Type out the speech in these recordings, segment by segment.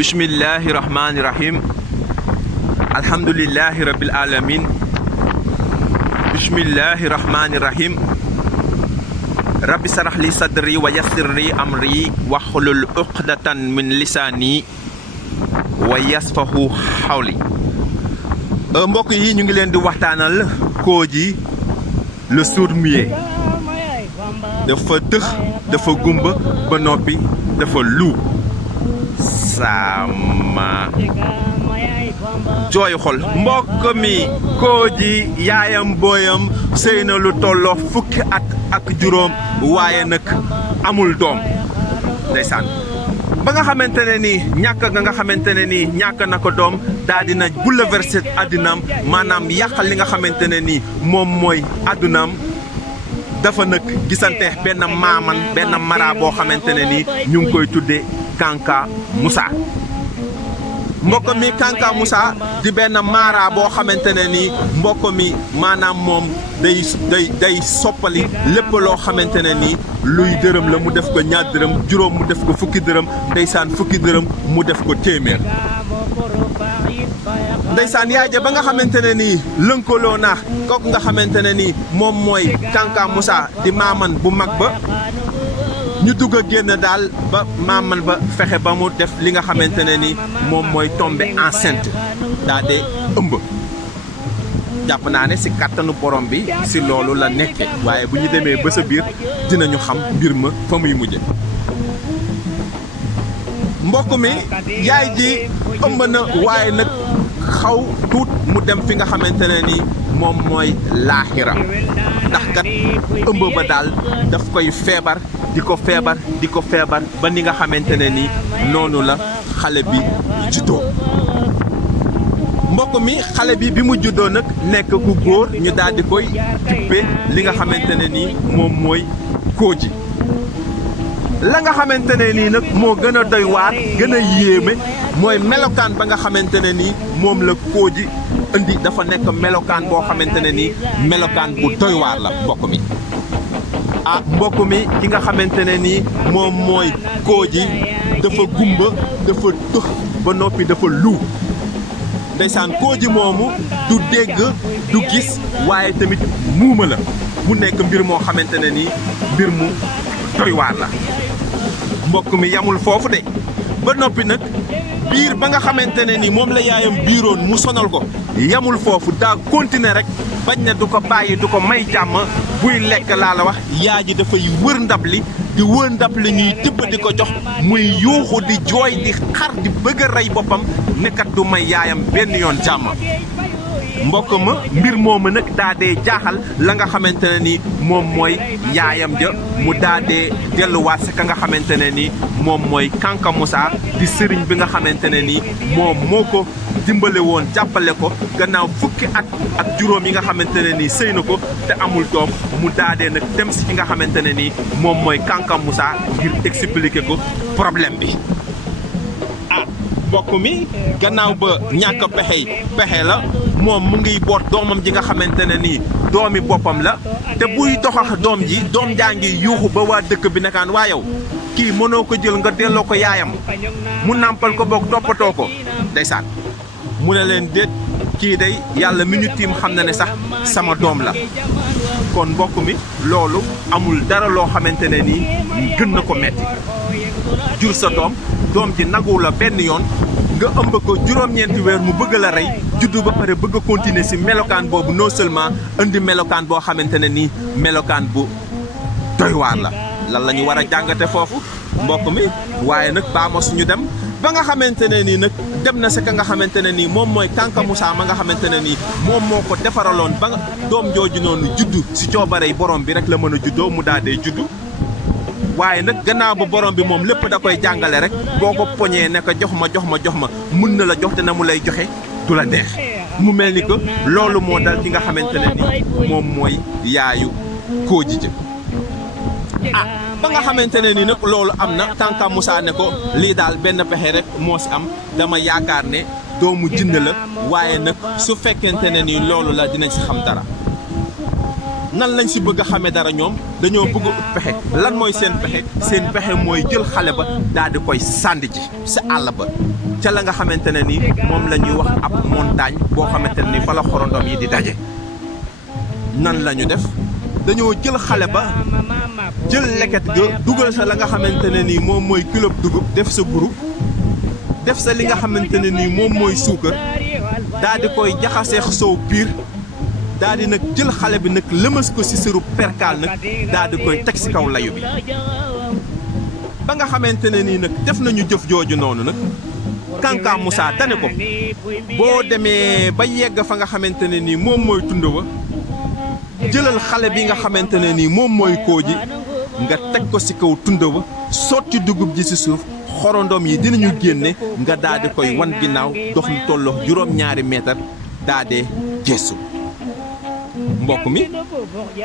bismillahi rahmani rahim alhamdulillahi rabbil alamin bismillahi rahmani rahim rabbi sarah li sadri wa yassir li amri wahlul uqdatan min lisani wa yasfahu hawli. Mbokk yi ñu ngi leen di waxtaanal Kooji le sourd-muet. Dafa tëx dafa gumba ba noppi dafa lu sama jooy xol. mbokk mi Kooji yaayam booyam sëy na lu tolloo fukki at ak juróom waaye nag amul doom ndeysaan. ba nga xamante ne nii nga xamante ne nii ñàkk na ko doom daal dina bouleverser àddinaam maanaam yàqal li nga xamante ne nii moom mooy àddunaam. dafa nag gisante benn mara boo xamante ne nii ñu ngi koy tuddee Kanka Moussa. mbokk mi Kanka Moussa di benn mara boo xamante ne nii mbokk mi maanaam moom day soppali lépp loo xamante ne nii luy dërëm la mu def ko ñaar dërëm juróom mu def ko fukki dërëm ndeysaan fukki dërëm mu def ko téeméer. ndeysaan yaay ja ba nga xamante ne nii lënkaloo na kooku nga xamante ne nii moom mooy Kanka Moussa di maaman bu mag ba ñu dugg a génn daal ba maaman ba fexe ba mu def li nga xamante ne nii moom mooy tombé enceinte daa dee ëmb. jàpp naa ne si kàttanu borom bi si loolu la nekke waaye bu ñu demee ba sa biir dinañu xam mbir ma fa muy mujje. mbokk mi yaay ji ëmb na waaye nag xaw tuut mu dem fi nga xamante ne ni moom mooy laaxira ndax kat ëmb ba daal daf koy feebar di ko feebar ba ni nga xamante ne ni noonu la xale bi juddoo. mbokk mi xale bi mu juddoo nag nekk ku góor ñu daal di koy tippe li nga xamante ne ni moom mooy Kooji. la nga xamante ne nii nag moo gën a doy waar gën a yéeme mooy melokaan ba nga xamante ne nii moom la Kooji indi dafa nekk melokaan boo xamante ne nii melokaan bu doy waar la mbokk mi. mbokk mi ki nga xamante ne nii moom mooy Kooji dafa gumba dafa tëx ba noppi dafa lu ndeysaan. Kooji moomu du dégg du gis waaye tamit muuma la mu nekk mbir moo xamante ne nii mbir mu doy waar la. mbokk mi yamul foofu de ba noppi nag biir ba nga xamante ne ni moom la yaayam biiroon mu sonal ko yamul foofu daa continuer rek bañ ne du ko bàyyi du ko may jàmm buy lekk laa la wax yaay ji dafay wër ndab li di wër ndab li ñuy tibb di ko jox muy yuuxu di jooy di xar di bëgg a rey boppam nekkat du may yaayam benn yoon jàmm. mbokk ma mbir moomu nag daa dee jaaxal la nga xamante ne ni moom mooy yaayam ja mu daa dee delluwaat si ka nga xamante ne ni moom mooy Kanka Moussa di sëriñ bi nga xamante ne ni moom moo ko dimbale woon jàppale ko gannaaw fukki at ak juróom yi nga xamante ne ni sëy na ko te amul doom mu daa dee nag dem si ki nga xamante ne ni moom mooy Kanka Moussa ngir expliquer ko problème bi. mbokk mi gannaaw ba ñàkk pexe la moom mu ngi boot doomam ji nga xamante ne nii doomi boppam la te buy doxax doom jaa ngi yuuxu ba waa dëkk bi nekaan waa yow kii mënoo ko jël nga delloo ko yaayam mu nàmpal ko boog toppatoo ko ndeysaan. mu ne leen déet kii day yàlla mi ñu tiim xam na ne sax sama doom la. kon mbokk mi loolu amul dara loo xamante ne nii gën na ko metti jur sa doom ji nagu la benn yoon nga ëmb ko juróom-ñeenti weer mu bëgg la rey juddu ba pare bëgg a continuer ci melokaan boobu non seulement indi melokaan boo xamante ne nii melokaan bu doy waar la. lan la ñu war a jàngate foofu mbokk mi waaye nag baa ma suñu dem ba nga xamante ne nii nag dem na si ka nga xamante ne nii moom mooy Kanka Moussa ma nga xamante ne nii moom moo ko defaraloon ba nga doom jooju noonu juddu ci coobarey borom bi rek la mën a juddoo mu daal dee juddu. waaye nag gannaaw ba borom bi moom lépp da koy jàngale rek boo ko poñee ne ko jox ma mun na la jox te na mu lay joxe du la neex mu mel ni que loolu moo dal ki nga xamante ne ni moom mooy yaayu Kooji jë ba nga xamante ne ni nag loolu am na Kanka Moussa ne ko lii daal benn pexe rek moo si am dama yaakaar ne doomu jinne la waaye nag su fekkente ne ni loolu la dinañ si xam dara. nan lañ si bëgg a xamee dara ñoom dañoo bëgg a ut pexe lan mooy seen pexe mooy jël xale ba daal di koy sànni ji sa àll ba ca la nga xamante ne ni moom la ñuy wax ab montagne boo xamante ne ni fa la xorondom yi di daje. nan la ñu def dañoo jël xale ba jël leket ga dugal sa la nga xamante ne nii moom mooy kilo dugub def sa groupe def sa li nga xamante ne nii moom mooy suukar daal di koy jaxaseex sow piir daal di nag jël xale bi nag lëmas ko ci siru perkaal nag daal di koy teg ci kaw layu bi ba nga xamante ne nii nag def nañu jëf jooju noonu nag Kanka Moussa dane ko boo demee ba yegg fa nga xamante ne nii moom mooy tund wa jëlal xale bi nga xamante ne nii moom mooy Kooji nga teg ko ci kaw tund wa sotti dugub ji ci suuf xorondom yi dinañu génne nga daal di koy wan ginnaaw dox lu tolloo juróom-ñaari meetar daa dee geesu mbokk mi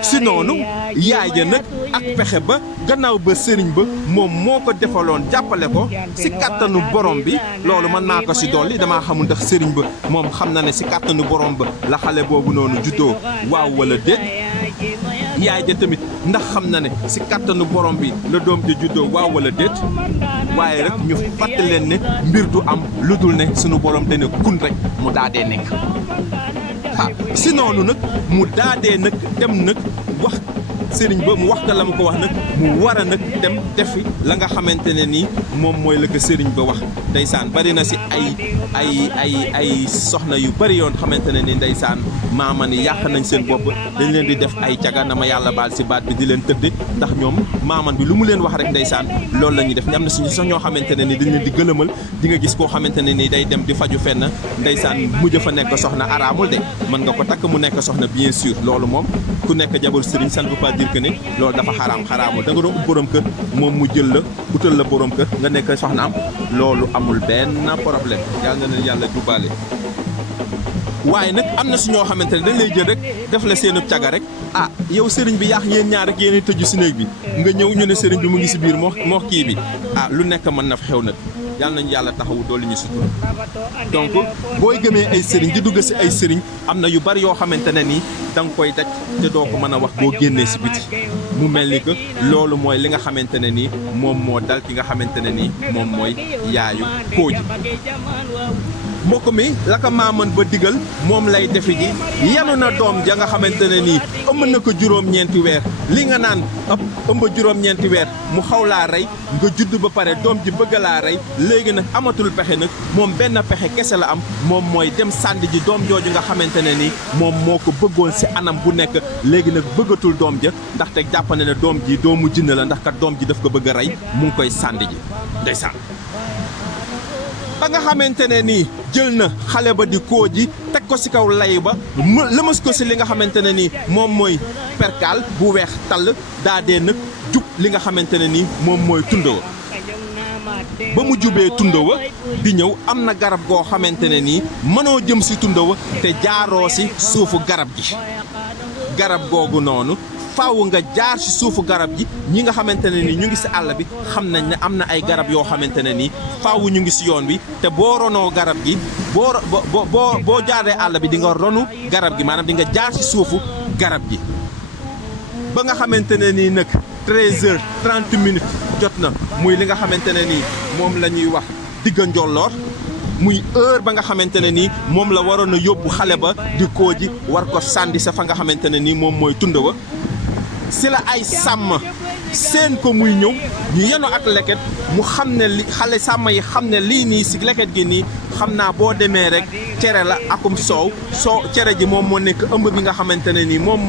si noonu yaay ja nag ak pexe ba gannaaw ba sëriñ ba moom moo ko defaloon jàppale ko si kàttanu borom bi loolu mën naa ko si dolli damaa xamul ndax sëriñ ba moom xam na ne si kàttanu borom ba la xale boobu noonu juddoo waaw wala déet yaay ja tamit ndax xam na ne si kàttanu borom bi la doom ja juddoo waaw wala déet waaye rek ñu fàttali leen ne mbir du am lu dul ne sunu borom dana kun rek mu daa dee nekk si noonu nag mu daadee nag dem nag wax sëriñ ba mu wax ka la mu ko wax nag mu war a nag dem defi la nga xamante ne nii moom mooy la ko sëriñ ba wax ndeysaan bari na si ay soxna yu bari yoon xamante ne ni ndeysaan maama ni yàq nañ seen bopp dañ leen di def ay caga na ma yàlla baal si baat bi di leen tëdd ndax ñoom maaman bi lu mu leen wax rek ndeysaan loolu la ñuy def am na suñu sax ñoo xamante ne ni dañ leen di gëlëmal di nga gis koo xamante ne ni day dem di faju fenn ndeysaan mujj fa nekk soxna araamul de mën nga ko takk mu nekk soxna bien sûr loolu moom ku nekk jabar sëriñ ça ne veut pas dire que ne loolu dafa xaraamul da nga doon ut borom kër moom mu jël la utal la borom kër nga nekk soxna am loolu amul benn problème yàlla na leen yàlla jubbaale waaye nag am na su ñoo xamante ne dañ lay jël rek def la seen caga rek ah yow sëriñ bi yaax yéen ñaar rek yéen tëju si néeg bi nga ñëw ñu ne sëriñ bi mu ngi si biir moo kii bi ah lu nekk mën na fa xew nag yàlla nañu yàlla taxawu doolu ñu sutura donc booy gëmee ay sëriñ di dugg si ay sëriñ am na yu bari yoo xamante ne nii da nga koy daj te doo ko mën a wax boo génnee si biti mu mel ni que loolu mooy li nga xamante ne nii moom moo dal ki nga xamante ne nii moom mooy yaayu Kooji mbokk mi la ko maaman ba digal moom lay defi ji yanu na doom ja nga xamante ne nii ëmb na ko juróom-ñeenti weer li nga naan ëmb juróom-ñeenti weer mu xaw laa rey nga judd ba pare doom ji bëgg laa rey léegi nag amatul pexe nag moom benn pexe kese la am moom mooy dem sànni ji doom jooju nga xamante ne nii moom moo ko bëggoon si anam bu nekk léegi nag bëggatul doom ja ndaxte jàpp na ne doom ji doomu jinne la ndax kat doom ji daf ko bëgg a rey mu ngi koy sànni ji ndeysaan ba nga xamante ne nii jël na xale ba di Kooji teg ko ci kaw lay ba lëmas ko ci li nga xamante ne nii moom mooy perkaal bu weex tàll daa dee nag jub li nga xamante ne nii moom mooy tund wa ba mu jubee tund wa di ñëw am na garab goo xamante ne nii mënoo jëm ci tund wa te jaaroo ci suufu garab gi garab googu noonu faaw nga jaar ci suufu garab gi ñi nga xamante ne ni ñu ngi ci àll bi xam nañ ne am na ay garab yoo xamante ne ni faaw ñu ngi ci yoon wi te boo ronoo garab gi boo jaaree àll bi di nga ronu garab gi maanaam di nga jaar ci suufu garab gi ba nga xamante ne nii nag 13h30 jot na muy li nga xamante ne nii moom la ñuy wax digga njolloor muy heure ba nga xamante ne nii moom la waroon a yóbbu xale ba di Kooji war ko sànni sa fa nga xamante ne nii moom mooy tund wa si la ay sàmm seen ko muy ñëw ñu yenu ak leket mu xam ne li xale sàmm yi xam ne lii nii si leket gi nii xam naa boo demee rek cere la akum soow cere ji moom moo nekk ëmb bi nga xamante ne nii moom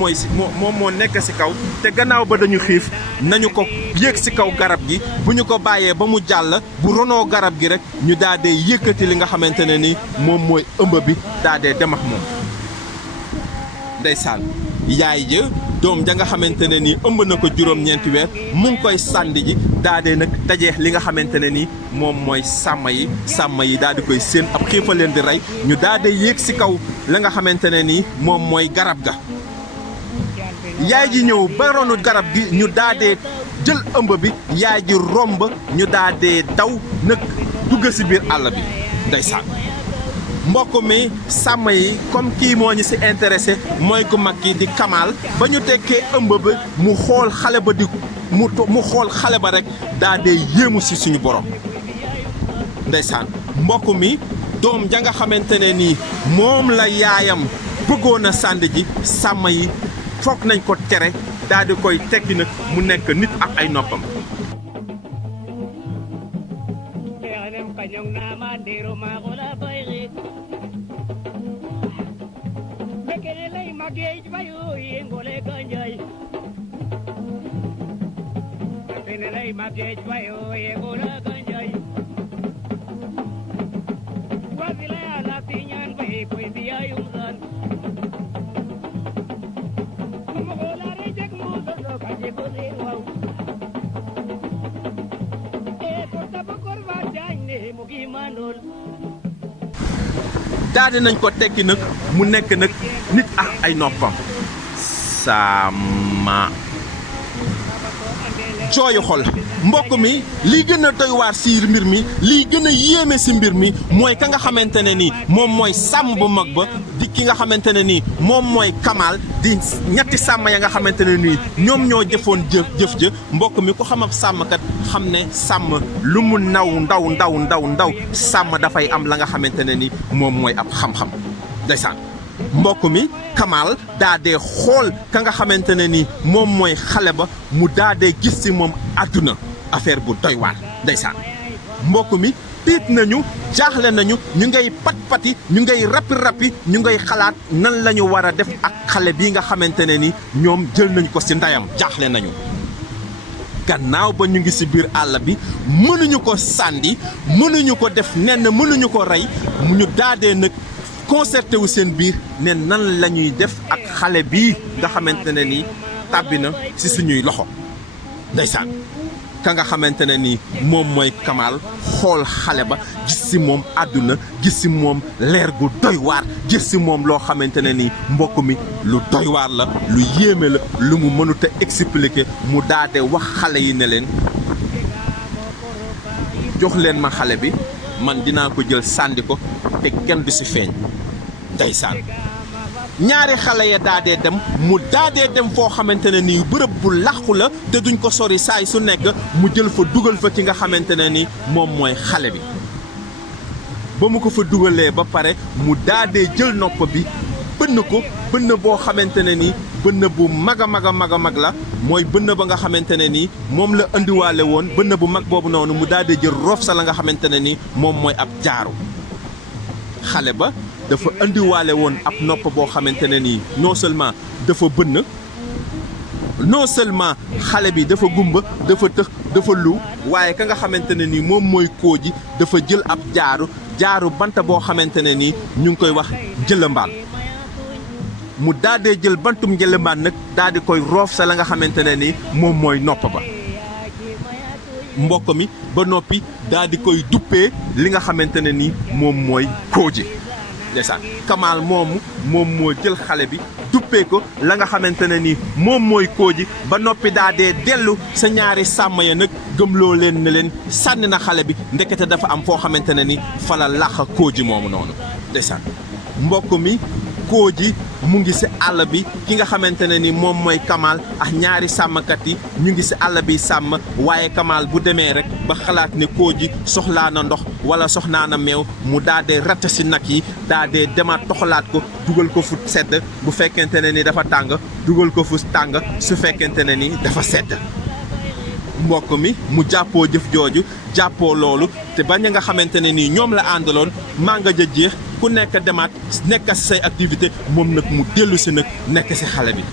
moo nekk si kaw te gannaaw ba dañu xiif nañu ko yéeg si kaw garab gi bu ñu ko bàyyee ba mu jàll bu ronoo garab gi rek ñu daa dee yëkkati li nga xamante ne nii moom mooy ëmb bi daa dee demax moom ndeysaan yaay ja doom ja nga xamante ne nii ëmb na ko juróom-ñeenti weer mu ngi koy sàndi ji daa dee nag dajee li nga xamante ne nii moom mooy sàmm yi daal di koy séen ab xiifa leen di rey ñu daa dee yéeg si kaw la nga xamante ne nii moom mooy garab ga yaay ji ñëw ba ronu garab gi ñu daa dee jël ëmb bi yaay ji romb ñu daa dee daw nag dugg si biir àll bi ndeysaan mbokk mi sàmm yi comme kii moo ñu si intéressé mooy ku mag ki di Kamal ba ñu tekkee ëmb ba mu xool xale ba mu xool xale ba rek daa dee yéemu si suñu borom ndeysaan mbokk mi doom ja nga xamante ne nii moom la yaayam bëggoon a sànd ji sàmm yi foog nañ ko tere daal di koy tekki nag mu nekk nit ak ay noppam. daadi nañ ko tekki nag mu nekk nag nit ak ay noppam sama jooyu xol mbokk mi lii gën a doy waar si mbir mi lii gën a yéeme si mbir mi mooy ka nga xamante ne nii moom mooy sàmm bu mag ba di ki nga xamante ne nii moom mooy Kamal di ñetti sàmm ya nga xamante ne nii ñoom ñoo jëfoon jëf ja mbokk mi ko xamab sàmmkat xam ne sàmm lu mu ndaw sàmm dafay am la nga xamante ne ni moom mooy ab xam-xam ndeysaan mbokk mi Kamal daa dee xool ka nga xamante ne ni moom mooy xale ba mu daa dee gis ci moom àdduna affaire bu doy waar ndeysaan mbokk mi tiit nañu jaaxle nañu ñu ngay pat-pati ñu ngay rappi ñu ngay xalaat nan la ñu war a def ak xale bii nga xamante ne ni ñoom jël nañu ko ci ndeyam jaaxle nañu gannaaw ba ñu ngi ci biir àll bi mënuñu ko sàndi mënuñu ko def nenn mënuñu ko rey mu ñu daadee nag concerté wu seen biir ne nan la ñuy def ak xale bii nga xamante ne ni tàbbi na ci suñuy loxo ndeysaan ka nga xamante ne ni moom mooy Kamal xool xale ba gis ci moom àdduna gis ci moom leer gu doy waar gis ci moom loo xamante ne ni mbokk mi lu doy waar la lu yéeme la lu mu mënut a expliquer mu daade wax xale yi ne leen jox leen ma xale bi man dinaa ko jël sàndi ko te kenn du ci feeñ ndeysaan ñaari xale ya daadee dem mu daadee dem foo xamante ne nii bërëb bu làqu la te duñ ko sori saay su nekk mu jël fa dugal fa ki nga xamante ne ni moom mooy xale bi ba mu ko fa dugalee ba pare mu daadee jël nopp bi bënn ko bënn boo xamante ne ni bënn bu mag a mag la mooy bënn ba nga xamante ne ni moom la indiwaale woon bënn bu mag boobu noonu mu daadee jël roof sa la nga xamante ne ni moom mooy ab jaaru xale ba dafa indiwaale woon ab nopp boo xamante ne nii non seulement dafa bënn non seulement xale bi dafa gumba dafa tëx dafa lu waaye ka nga xamante ne nii moom mooy Kooji dafa jël ab jaaru banta boo xamante ne nii ñu ngi koy wax jëlambaan mu daadee jël bantum jëlambaan nag daal di koy roof sa la nga xamante ne nii moom mooy nopp ba mbokk mi ba noppi daal di koy duppee li nga xamante ne nii moom mooy Kooji ndeysaan Kamal moom moo jël xale bi duppee ko la nga xamante ne nii moom mooy Kooji ba noppi daa dee dellu sa ñaari sàmm ya nag gëmloo leen ne leen sànni na xale bi ndekete dafa am foo xamante ne ni fa la làq Kooji moomu noonu ndeysaan mbokk mi Kooji mu ngi ci àll bi ki nga xamante ne ni moom mooy Kamal ak ñaari sàmmkat yi ñu ngi ci àll bi sàmm waaye Kamal bu demee rek ba xalaat ne Kooji soxlaa na ndox wala soxlaa na meew mu daadee ratt ci nag yi daadee demaat toxalaat ko dugal ko fu sedd bu fekkente ne ni dafa tàng dugal ko fu tàng su fekkente ne ni dafa sedd mbokk mi mu jàppoo jëf jooju jàppoo loolu te bañ nga xamante ne nii ñoom la àndaloon maa nga jeex ku nekk demaat nekk ci say activité moom nag mu dellu si nag nekk ci xale bi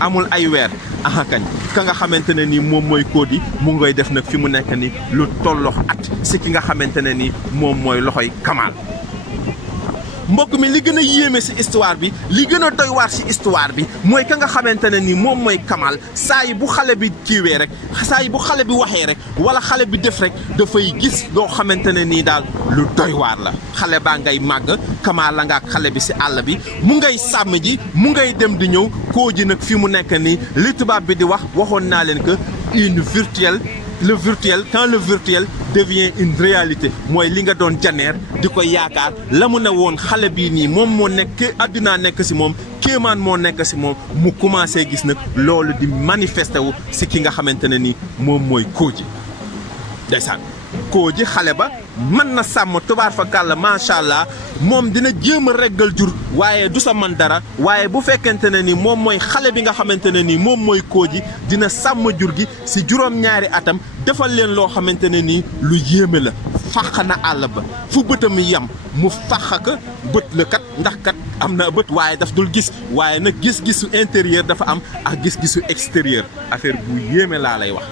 amul ay weer axakañ ka nga xamante ne nii moom mooy Kooji mu ngay def nag fi mu nekk ni lu tollox at ci ki nga xamante ne nii moom mooy loxoy Kamal mbokk mi li gën a yéeme ci histoire bi li gën a doy waar ci histoire bi mooy ka nga xamante ne ni moom mooy Kamal saa yi bu xale bi kiiwee rek saa yi bu xale bi waxee rek wala xale bi def rek dafay gis loo xamante ne nii daal lu doy waar la xale baa ngay màgg Kamal la nga ak xale bi ci àll bi mu ngay sàmm ji mu ngay dem di ñëw Kooji nag fi mu nekk nii li tubaab bi di waxoon naa leen que le virtuel quand le virtuel devient une réalité mooy li nga doon janeer di ko yaakaar la mu ne woon xale bii nii moom moo nekk àdduna nekk si moom kéemaan moo nekk si moom mu commencé gis nag loolu di manifesté wu si ki nga xamante ne nii moom mooy Kooji ndeysaan Kooji xale ba mën na sàmm tubaar fa kàlla macha allah moom dina jéem a reggal jur waaye du sa man dara waaye bu fekkente ne ni moom mooy xale bi nga xamante ne ni moom mooy Kooji dina sàmm jur gi si juróom-ñaari atam defal leen loo xamante ne nii lu yéeme la fàq na àll ba fu bëtam yam mu fàq ka bët la kat ndax kat am na bët waaye daf dul gis waaye nag gis-gisu intérieur dafa am ak gis-gisu extérieur affaire bu yéeme laa lay wax.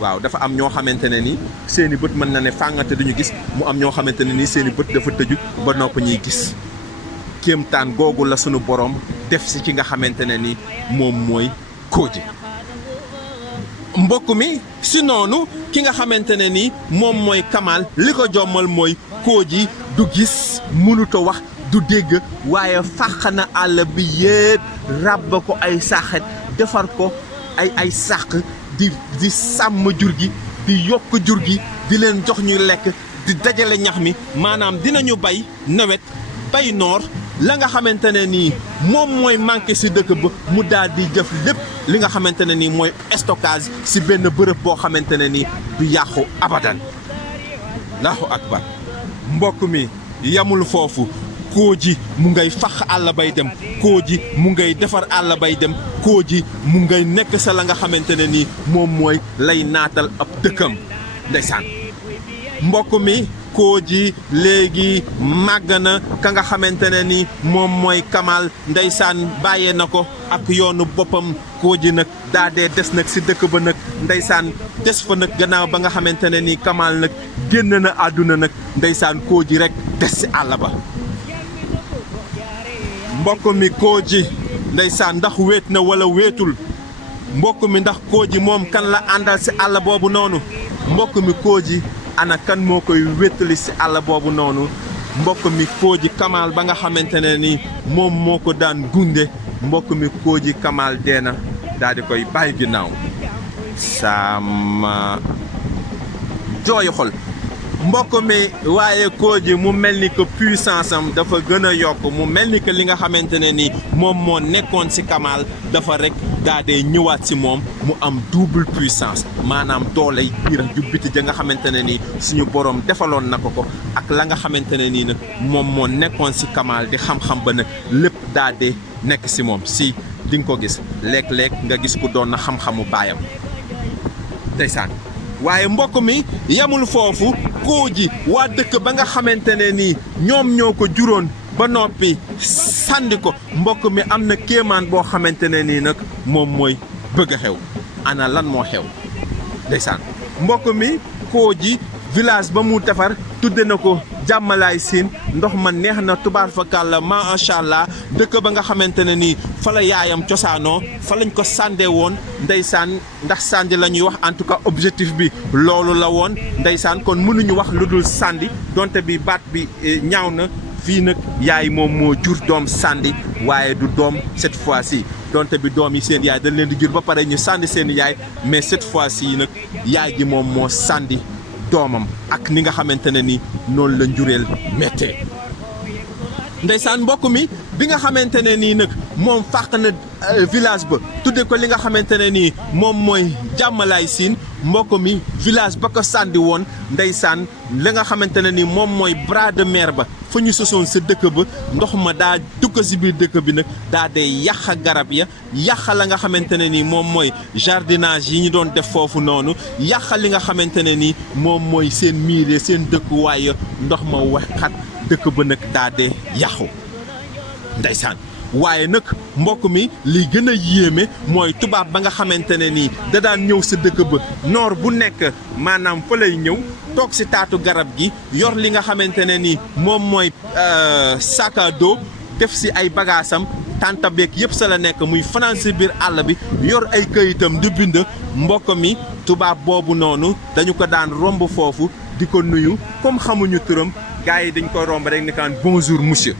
waaw dafa am ñoo xamante ne ni seeni bët mën na ne fàngate duñu gis mu am ñoo xamante ne ni seeni bët dafa tëju ba nopp ñuy gis kéemtaan googu la sunu borom def si ci nga xamante ne ni moom mooy Kooji mbokk mi si noonu ki nga xamante ne ni moom mooy Kamal li ko jommal mooy Kooji du gis mënut a wax du dégg waaye fàq na àll bi yépp ràbb ko ay sàqet defar ko ay sàq di sàmm jur gi di yokk jur gi di leen jox ñuy lekk di dajale ñax mi maanaam dinañu bay nawet bay noor la nga xamante ne nii moom mooy manqué si dëkk ba mu daal di jëf lépp li nga xamante ne nii mooy stockage si benn bërëb boo xamante ne nii du yàqu abadan Allahu akbar mbokk mi yamul foofu Kooji mu ngay fax àll bay dem Kooji mu ngay defar àll bay dem Kooji mu ngay nekk sa la nga xamante ne nii moom mooy lay naatal ab dëkkam ndeysaan mbokk mi Kooji léegi màgg na ka nga xamante ne ni moom mooy Kamal ndeysaan bàyyee na ko ak yoonu boppam Kooji nag daa dee des nag si dëkk ba nag ndeysaan des fa nag gannaaw ba nga xamante ne ni Kamal nag génn na àdduna nag ndeysaan Kooji rek des si àll ba mbokk mi Kooji ndeysaan ndax wéet na wala wéetul mbokk mi ndax Kooji moom kan la àndal si àll boobu noonu mbokk mi Kooji ana kan moo koy wéttali si àll boobu noonu mbokk mi Kooji Kamal ba nga xamante ne ni moom moo ko daan gunde mbokk mi Kooji Kamal dee na daal di koy bàyyi ginnaaw sama jooyu xol mbokk mi waaye Kooji mu mel ni que puissance am dafa gën a yokk mu mel ni que li nga xamante ne ni moom moo nekkoon si Kamal dafa rek daa dee ñëwaat si moom mu am double puissance maanaam dooley biir ju biti ja nga xamante ne ni suñu borom defaloon na ko ak la nga xamante ne nii nag moom moo nekkoon si Kamal di xam-xam ba nag lépp daa dee nekk si moom si di nga ko gis léeg-léeg nga gis ku doon na xam-xamu baayam ndeysaan waaye mbokk mi yamul foofu Kooji waa dëkk ba nga xamante ne nii ñoom ñoo ko juróon ba noppi sànni ko mbokk mi am na kéemaan boo xamante ne nii nag moom mooy bëgg a xew ana lan moo xew ndeysaan mbokk mi Kooji village ba mu defar tudde na ko jàmmalaay siin ndox ma neex na tubaar fakàlla macha allah dëkk ba nga xamante ne nii fa la yaayam cosaanoo fa lañ ko sàndee woon ndeysaan ndax sàndi la ñuy wax en tout cas objectif bi loolu la woon ndeysaan kon mënuñu wax lu dul sàndi donte bi baat bi ñaaw na fii nag yaay moom moo jur doom sàndi waaye du doom cette fois-ci donte bi doom yi seen yaay dañ leen di jur ba pare ñu sàndi seen yaay mais cette fois-ci nag yaay ji moom moo sàndi doomam ak ni nga xamante ne ni noonu la njureel méttee ndeysaan mbokk mi bi nga xamante ne nii nag moom fàq na village ba tudde ko li nga xamante ne nii moom mooy jàmmalaay siin mbokk mi village ba ko sàndi woon ndeysaan li nga xamante ne nii moom mooy bras de mer ba fa ñu sosoon sa dëkk ba ndox ma daa dugg si biir dëkk bi nag daa dee yàq garab ya yàq la nga xamante ne nii moom mooy jardinage yi ñu doon def foofu noonu yàq li nga xamante ne nii moom mooy seen miir seen dëkkuwaay ya ndox ma waxat dëkk ba nag daa dee yàqu ndeysaan waaye nag mbokk mi li gën a yéeme mooy tubaab ba nga xamante ne nii da daan ñëw sa dëkk ba noor bu nekk maanaam fa lay ñëw toog si taatu garab gi yor li nga xamante ne nii moom mooy sac à dos def si ay bagaasam tànta beeg yëpp sa la nekk muy fanaan si biir àll bi yor ay këyitam di bind mbokk mi tubaab boobu noonu dañu ko daan romb foofu di ko nuyu comme xamuñu turam gars yi dañ ko romb rek ni kaan bonjour monsieur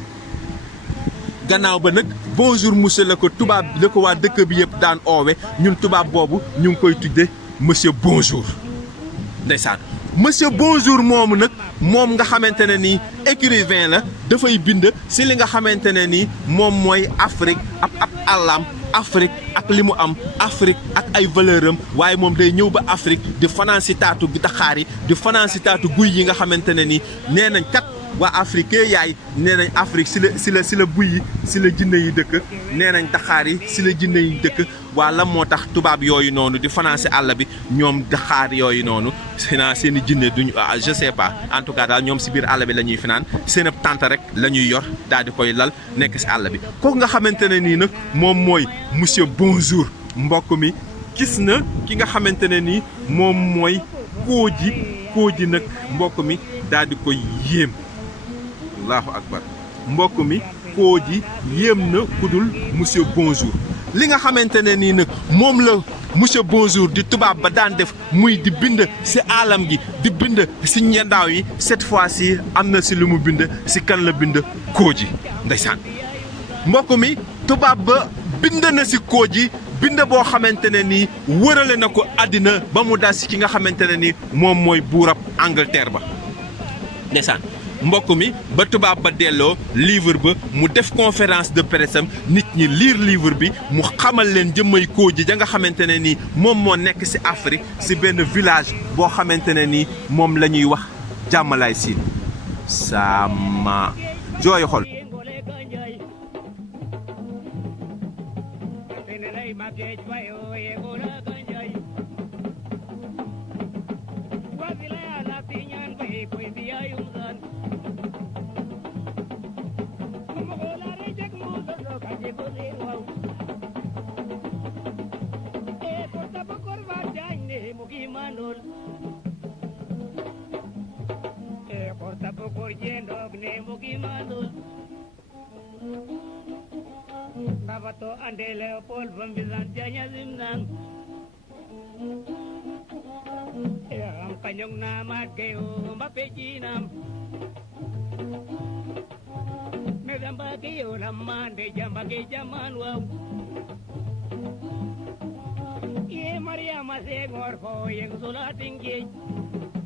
gannaaw ba nag bonjour monsieur la ko tubaab la ko waa dëkk bi yëpp daan oowe ñun tubaab boobu ñu ngi koy tudde monsieur bonjour ndeysaan monsieur Bonjour moomu nag moom nga xamante ne nii écrivain la dafay bind si li nga xamante ne nii moom mooy Afrique ab àllam Afrique ak li mu am Afrique ak ay valeur am waaye moom day ñëw ba Afrique di fanaan si taatu daxaar yi di fanaan si taatu guy yi nga xamante ne nii nee nañ kat waa Afrique yaay nee nañ Afrique si la buy yi si la jinne yi dëkk nee nañ daxaar yi si la jinne yi dëkk waa lan moo tax tubaab yooyu noonu di fanaan si àll bi ñoom daxaar yooyu noonu seen i jinne duñu je sais pas en tout cas daal ñoom si biir àll bi la ñuy fanaan seen ab tànt rek la ñuy yor daal di koy lal nekk si àll bi kooku nga xamante ne nii nag moom mooy monsieur Bonjour mbokk mi gis na ki nga xamante ne nii moom mooy Kooji nag mbokk mi daal di koy yéem allahu akbar mbokk mi Kooji yéem na kudul monsieur Bonjour li nga xamante ne nii nag moom la monsieur Bonjour di tubaab ba daan def muy di bind si alam gi di bind si ñandaaw yi cette fois-ci am na si lu mu bind si kan la bind Kooji ndeysaan mbokk mi tubaab ba bind na si Kooji bind boo xamante ne nii wërale na ko àddina ba mu dal si ki nga xamante ne nii moom mooy buurab Angleterre ba ndeysaan mbokk mi ba tubaab ba delloo livre ba mu def conférence de presse am nit ñi lire livre bi mu xamal leen jëmmay Kooji ja nga xamante ne nii moom moo nekk si Afrique si benn village boo xamante ne nii moom la ñuy wax Jàmmalaay Siin sama jooy xol Babato ande Leopold from Byzantium Zimnan am kanyong na matkayo mapejinam Medambagayo naman de jambage jaman wow Ye Maria Masegor ko yung sulating gate